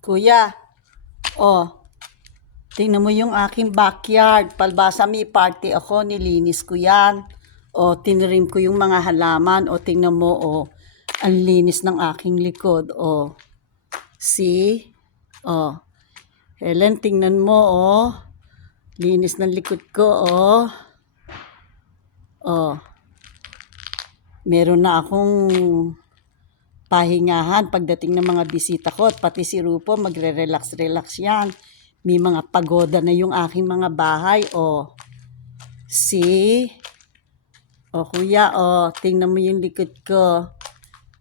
Kuya, oh, tingnan mo yung aking backyard. Palbasa may party ako, nilinis ko yan. O, tinrim ko yung mga halaman. O, tingnan mo, ang linis ng aking likod. O, see? O, Helen, tingnan mo, linis ng likod ko, O, meron na akong pahingahan pagdating ng mga bisita ko at pati si Rupo magre-relax-relax yan. May mga pagoda na yung aking mga bahay. See? Kuya, tingnan mo yung likod ko.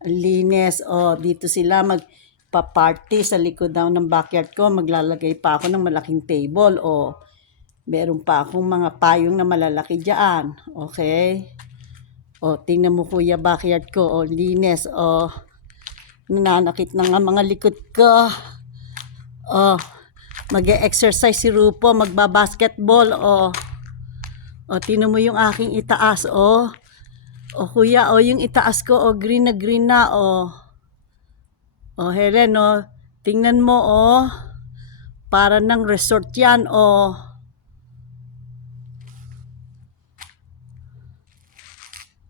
Ang linis. Dito sila magpa-party sa likod daw ng backyard ko. Maglalagay pa ako ng malaking table. Meron pa akong mga payong na malalaki dyan. Okay? Tingnan mo kuya backyard ko. Linis. Nananakit na nga mga likod ko. Mag-e-exercise si Rupo, magba-basketball. Tingnan mo yung aking itaas. Kuya, yung itaas ko, green na green na. Helen, tingnan mo, para ng resort yan.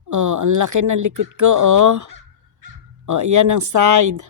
Ang laki ng likod ko. Yan ang side.